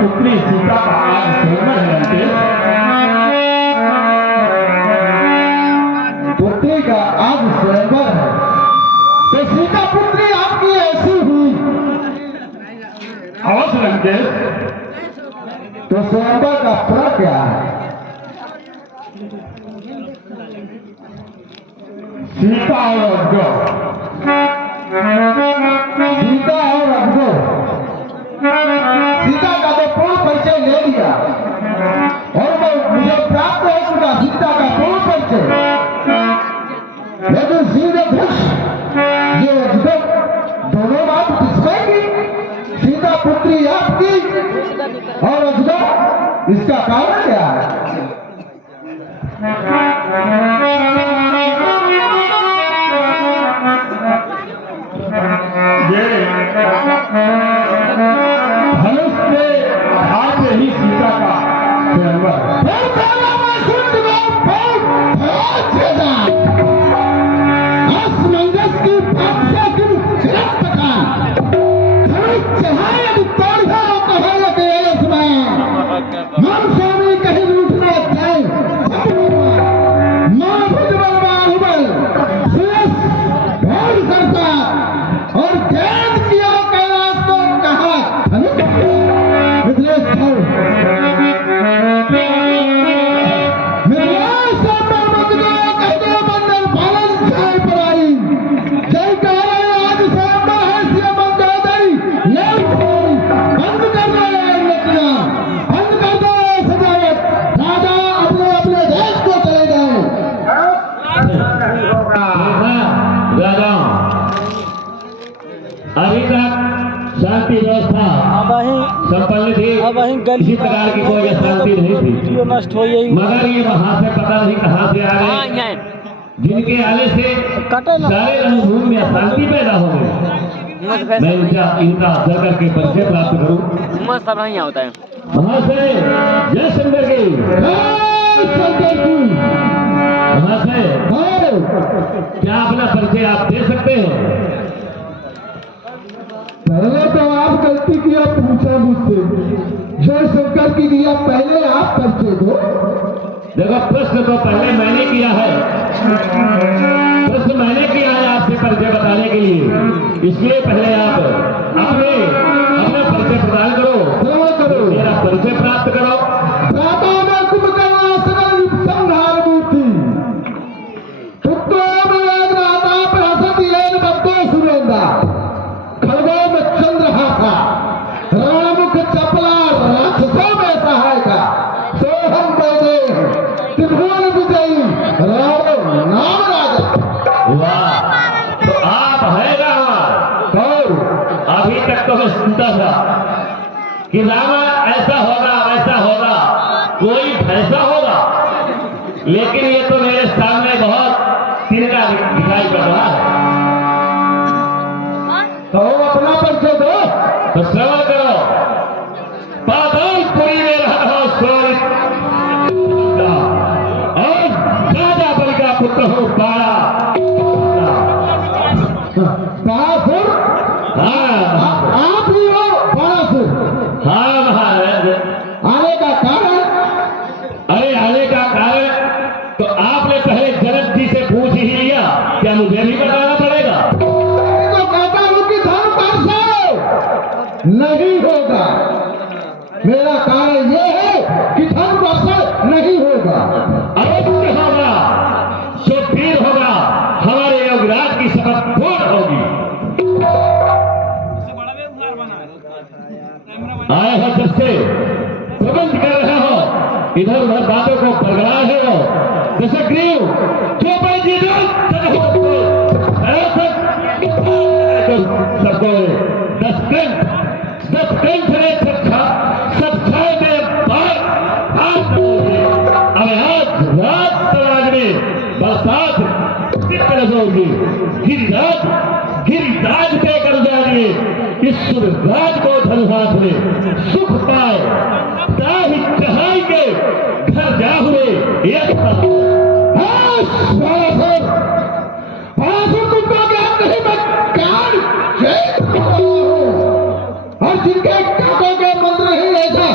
पुत्री सीता का आज स्वयंवर है लंकेश। पुत्री का आज स्वयंवर है तो सीता पुत्री आपकी ऐसी हुई अवश्य लंकेश। तो स्वयंवर का फल क्या है? सीता और अजगर, सीता और अजगर। सीता का तो पूर्ण परिचय ले लिया और वो मुझे प्राप्त हो चुका सीता का पूर्ण परिचय, लेकिन सीधे धुष ये अजगर दोनों बात किसमें? सीता पुत्री आपकी और अजगर, इसका कारण क्या है? ये धनुष के हाथ से ही सीता का स्वयंवर है। असमंजस की भाषा की गिरफ्त का धनुष चढ़ाए अब तोड़ कहा के हम स्वामी कहीं लूटना चाहे मां भुजबल बाहुबल सुयस भोर करता और कैद किया कैलाश को कहा धनुष मिथिलेश अभी तक शांति व्यवस्था संपन्न थी, किसी प्रकार की कोई अशांति नहीं थी, नष्ट हो यही मगर ये वहां से पता नहीं कहां से आ गए, जिनके आने से सारे अनुभूमि में अशांति पैदा हो गई। मैं इनका जगह के परिचय प्राप्त करूं। सब नहीं होता है वहां से जय शंकर की वहां से क्या अपना परिचय आप दे सकते हो? पहले तो आप गलती किया, पूछा मुझसे जय शंकर की दिया, पहले आप परिचय दो। देखो प्रश्न तो पहले मैंने किया है, प्रश्न मैंने किया है आपसे परिचय बताने के लिए, इसलिए पहले आप अपने अपना परिचय प्रदान करो, मेरा परिचय प्राप्त करो। रामुख चपला राक्षसों में सहायता सोहम बैदे त्रिभुवन विजयी राम नाम राजा। वाह, तो आप है रावण। तो अभी तक तो मैं सुनता था कि रावण ऐसा होगा वैसा होगा, कोई भैसा होगा, लेकिन ये तो मेरे सामने बहुत तिरका दिखाई पड़ रहा है। तो अपना परिचय दो। तो श्रवण करो, पातालपुरी में रहा हो सोरित और राजा बल का पुत्र हो बाड़ा। बाणासुर? आप ही हो बाणासुर? हाँ महाराज। आने का कारण? अरे आने का कारण तो आपने पहले जनक जी से पूछ ही लिया, क्या मुझे भी बताना पड़ेगा? तो कहता हूं कि धर्म नहीं होगा। मेरा कारण यह है कि धर्म वर्षण नहीं होगा। अवश्य होगा, जो वीर होगा हमारे योगराज की शपथ पूर्ण होगी। आए हो जब से प्रबंध कर रहे हो, इधर उधर बातों को बरगड़ा रहे हो, दशग्रीव जो जी सबको 10 ग्रंथ ने सब छाए में बात अब आज रात समाज में बरसात होगी, गिरिराज तय कर जाएंगे, ईश्वर राज को धनुहाथ में सुख पाए, ताही चढ़ाई के घर जा हुए तुमको ज्ञान नहीं, मैं कान और जिनके कानों के मंत्र ही ऐसा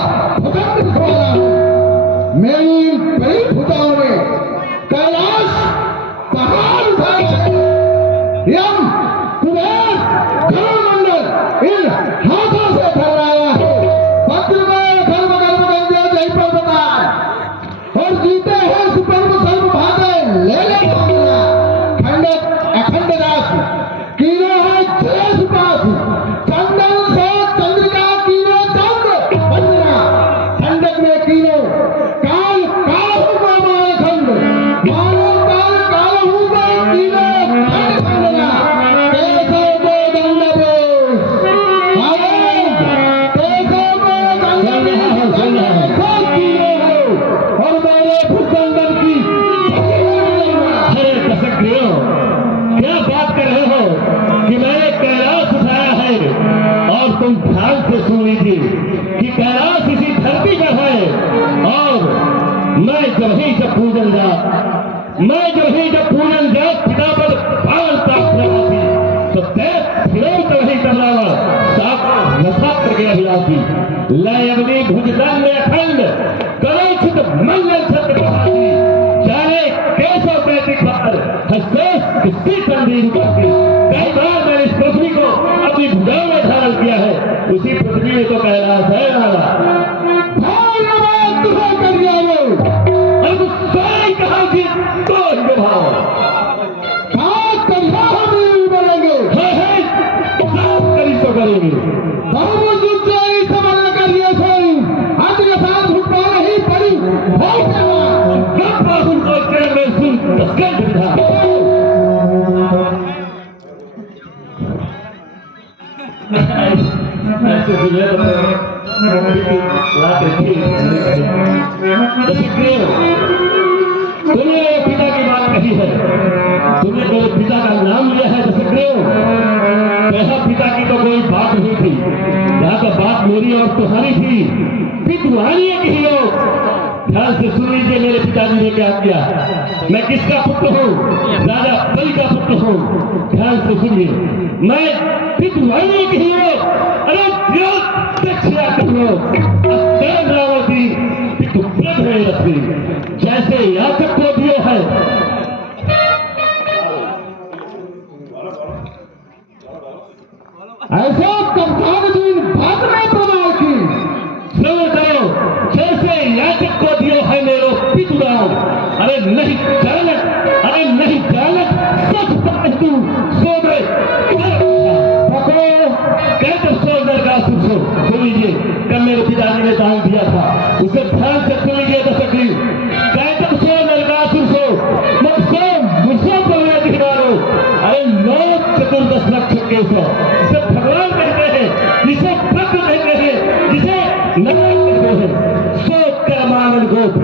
कि कैलाश इसी धरती पर है। और मैं जब पूजन जा पिता पर भार प्राप्त थी, तो फिर वही तबलावर साफ नशा करके अभिलाषी लय अवधि भुजदंड अखंड करोचित मंगल छत्र प्रभाती चाहे कैसो पैतृक बार हस्तेश किसी संधि करके कई बार मैंने इस पृथ्वी को अपनी भुजाओं में धारण किया है। उसी पृथ्वी में तो कैलाश है राजा। कर दिया वो और तो सारी कहा कि तो भाव बोलेंगे करी तो करेंगे तुमने पिता की बात कही है, तुमने मेरे पिता का नाम लिया है दशग्रीव। पिता की तो कोई बात नहीं थी, यहाँ तो बात मेरी और तुम्हारी थी। पितुआनी की लोग ध्यान से सुन लीजिए, मेरे पिताजी ने क्या किया। मैं किसका पुत्र हूँ? राजा बलि का पुत्र हूँ। ध्यान से सुनिए, मैं पितुआनी की लोग अरे जैसे याचक को दियो है ऐसा कप्तान दिन बात में प्रमाण की श्रवण करो। जैसे याचक को दियो है मेरो पितुराम। अरे नहीं जानक सच बात तू सो गए कहते सोचकर का सुन लीजिए, कब मेरे पिताजी ने दान दिया था उसे ध्यान से सुन लीजिए दशग्रीव। कहते सो नरकासुर मुझसे बोलने दिखारो। अरे लोग चतुर्दश लक्ष के जिसे भगवान कहते हैं, जिसे प्रभु कहते हैं, जिसे नारायण कहते हैं, सो कर्मानंद गोत्र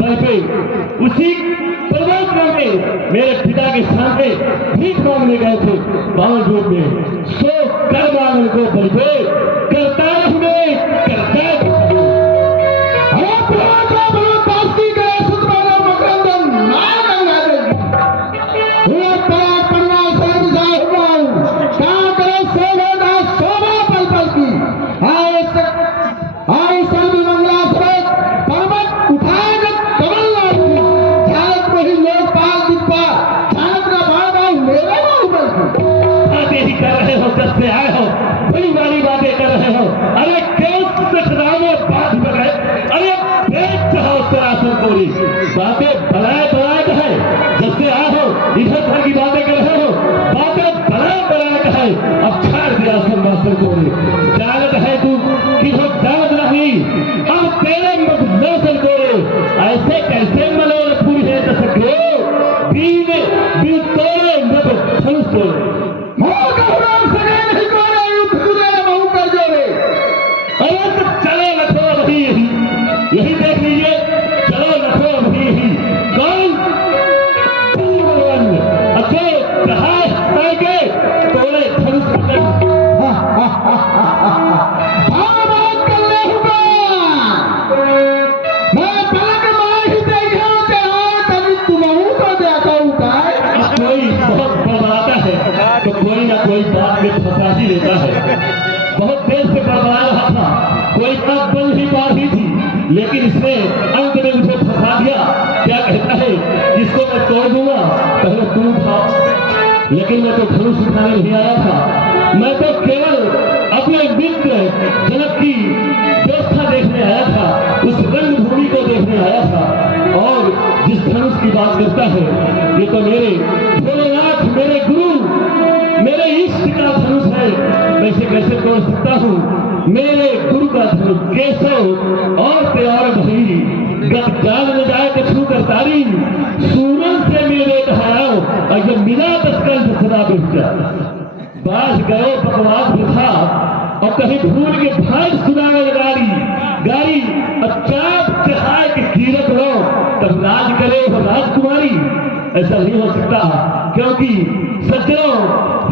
बल पे उसी परमात्मा में मेरे पिता के सामने भीख मांगने गए थे बावजूद में। सो कर्मानंद को बल पे करता से आए हो, बड़ी बड़ी बातें कर रहे हो। अरे क्यों बात कर रहे? अरे पेट चढ़ाओ सरासर कोरी बातें बड़ाए है। जब से आए हो इधर घर की बातें कर रहे हो, बातें बड़ाए है। अब छाड़ दिया सरासर कोरी। जानत है तू कि हो जानत नहीं, अब तेरे मत नौसर कोरे ऐसे कैसे मनोर पूरी है दशग्रीव बीन तोरे मत धनुष तोरे यही देख लीजिए। चलो लखो भी कौन के तोड़े धनुष मैं पलक मार ही देखा तुम्हें तो देखा कोई बहुत बड़बड़ाता है तो कोई ना कोई बात में फंसा ही लेता है। बहुत देर से बड़बड़ा रहा था, कोई बात बन ही पा रही थी, लेकिन इसने अंत में मुझे फंसा दिया। क्या कहता है, जिसको मैं तोड़ दूंगा पहले तू था। लेकिन मैं तो धनुष उठाने नहीं आया था, मैं तो केवल अपने मित्र जनक की व्यवस्था देखने आया था, उस रंगभूमि को देखने आया था। और जिस धनुष की बात करता है, ये तो मेरे भोलेनाथ, मेरे गुरु, मेरे इष्ट का धनुष है। वैसे कैसे तोड़ सकता हूँ? मेरे गुरु का धनुष केशव और प्यार भई गत जान में जाए तो छू कर तारी सूरज से मेरे कहाओ और जब मिला तस्कल से सदा बेचा बाज गयो बकवास था और कहीं भूल के भाग सुनाने गाड़ी चाप चढ़ाए के कीरत लो तब राज करे हो राजकुमारी। ऐसा नहीं हो सकता, क्योंकि सज्जनों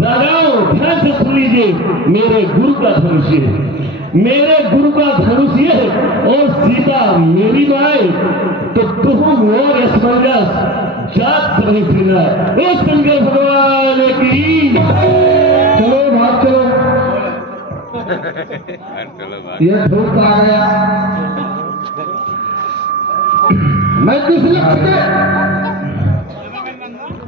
राजाओं ध्यान से सुन लीजिए, मेरे गुरु का धनुष है। मेरे गुरु का धनुष अपनी फिर उस शंकर भगवान की। चलो भाग चलो, ये धूप आ गया। मैं किस लक्ष्य के